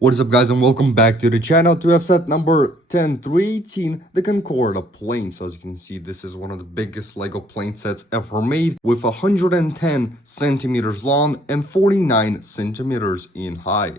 What is up, guys, and welcome back to the channel. To have set number 10318, the Concorde plane. So as you can see, this is one of the biggest Lego plane sets ever made, with 110 centimeters long and 49 centimeters in height.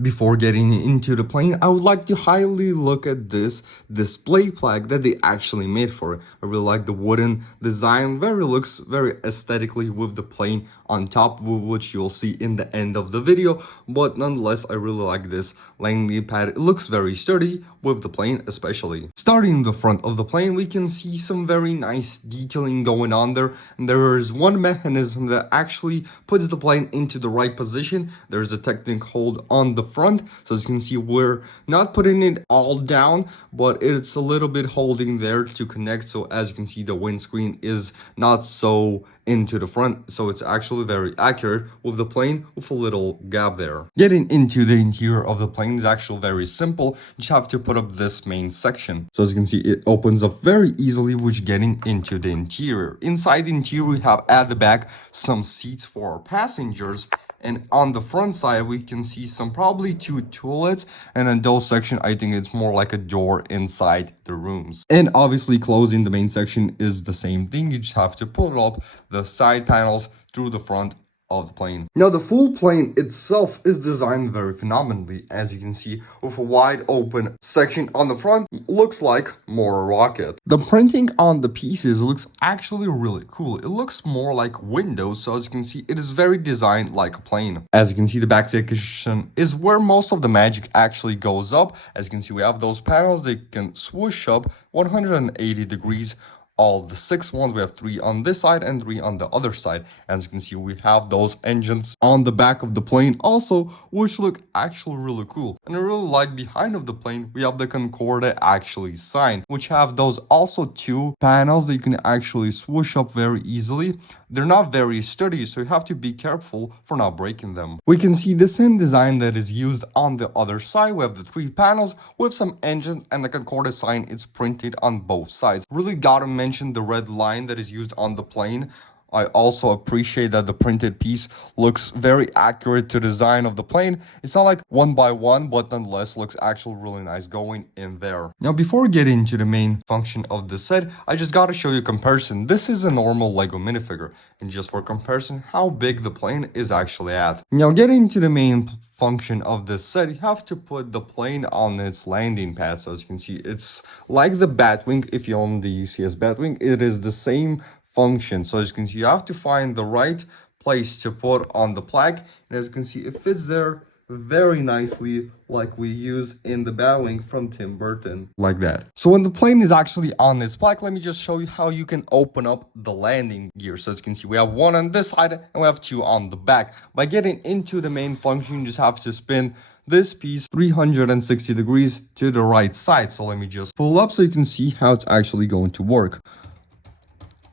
Before getting into the plane, I would like to highly look at this display plaque that they actually made for it. I really like the wooden design, looks very aesthetically with the plane on top, which you'll see in the end of the video. But nonetheless, I really like this landing pad. It looks very sturdy with the plane especially. Starting in the front of the plane, we can see some very nice detailing going on there. And there is one mechanism that actually puts the plane into the right position. There's a technique hold on the front, so as you can see, we're not putting it all down, but it's a little bit holding there to connect. So as you can see, the windscreen is not so into the front, so it's actually very accurate with the plane with a little gap there. Getting into the interior of the plane is actually very simple. You just have to put up this main section. So as you can see, it opens up very easily, which getting into the interior. Inside the interior, we have at the back some seats for our passengers. And on the front side, we can see probably two toilets. And in those section, I think it's more like a door inside the rooms. And obviously closing the main section is the same thing. You just have to pull up the side panels through the front of the plane. Now, the full plane itself is designed very phenomenally, as you can see, with a wide open section on the front. Looks like more a rocket. The printing on the pieces looks actually really cool. It looks more like windows, so as you can see, it is very designed like a plane. As you can see, the back section is where most of the magic actually goes up. As you can see, we have those panels. They can swoosh up 180 degrees. All the 6 ones, we have 3 on this side and 3 on the other side. As you can see, we have those engines on the back of the plane also, which look actually really cool. And I really like behind of the plane, we have the Concorde actually sign, which have those also 2 panels that you can actually swoosh up very easily. They're not very sturdy, so you have to be careful for not breaking them. We can see the same design that is used on the other side. We have the 3 panels with some engines, and the Concorde sign is printed on both sides. Really gotta mention the red line that is used on the plane. I also appreciate that the printed piece looks very accurate to the design of the plane. It's not like one by one, but nonetheless looks actually really nice going in there. Now, before getting into the main function of the set, I just gotta show you a comparison. This is a normal Lego minifigure, and just for comparison, how big the plane is actually at. Now, getting into the main function of this set, you have to put the plane on its landing pad. So as you can see, it's like the Batwing. If you own the UCS Batwing, it is the same function. So as you can see, you have to find the right place to put on the plaque, and as you can see, it fits there very nicely, like we use in the Batwing from Tim Burton, like that. So when the plane is actually on its plaque, let me just show you how you can open up the landing gear. So as you can see, we have 1 on this side and we have 2 on the back. By getting into the main function, you just have to spin this piece 360 degrees to the right side. So let me just pull up so you can see how it's actually going to work.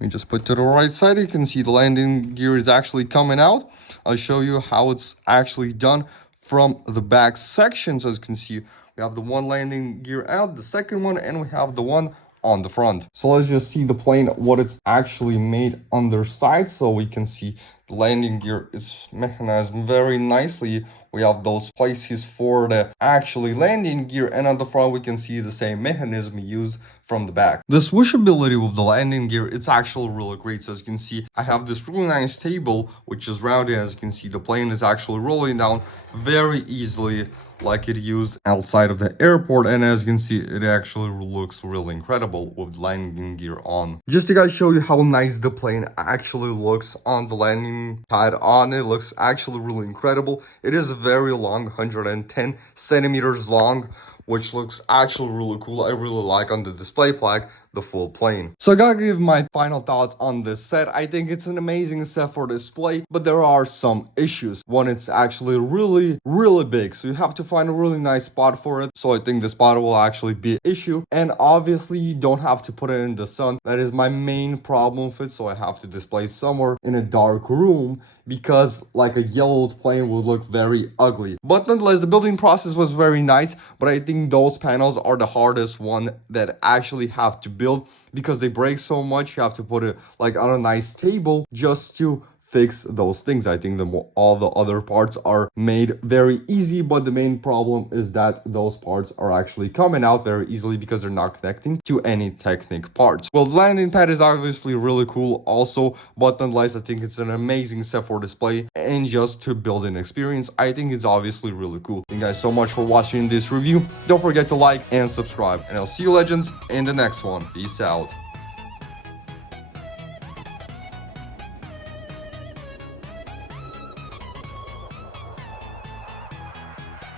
We just put to the right side. You can see the landing gear is actually coming out. I'll show you how it's actually done from the back section. So as you can see, we have the one landing gear out, the second one, and we have the one on the front. So let's just see the plane, what it's actually made underside. So we can see the landing gear is mechanized very nicely. We have those places for the actually landing gear, and on the front we can see the same mechanism used from the back. The swooshability with the landing gear, it's actually really great. So as you can see, I have this really nice table which is rounded. As you can see, the plane is actually rolling down very easily, like it used outside of the airport. And as you can see, it actually looks really incredible with landing gear on. Just to guys show you how nice the plane actually looks on the landing pad on it, looks actually really incredible. It is very long, 110 centimeters long, which looks actually really cool. I really like on the display plaque the full plane. So I gotta give my final thoughts on this set. I think it's an amazing set for display, but there are some issues. One, it's actually really big, so you have to find a really nice spot for it. So I think the spot will actually be an issue, and obviously you don't have to put it in the sun. That is my main problem with it. So I have to display it somewhere in a dark room, because like a yellowed plane would look very ugly. But nonetheless, the building process was very nice, but I think those panels are the hardest one that actually have to build, because they break so much. You have to put it like on a nice table just to fix those things. I think all the other parts are made very easy, but the main problem is that those parts are actually coming out very easily because they're not connecting to any Technic parts. Well, the landing pad is obviously really cool also, but nonetheless, I think it's an amazing set for display and just to build an experience. I think it's obviously really cool. Thank you guys so much for watching this review. Don't forget to like and subscribe, and I'll see you legends in the next one. Peace out.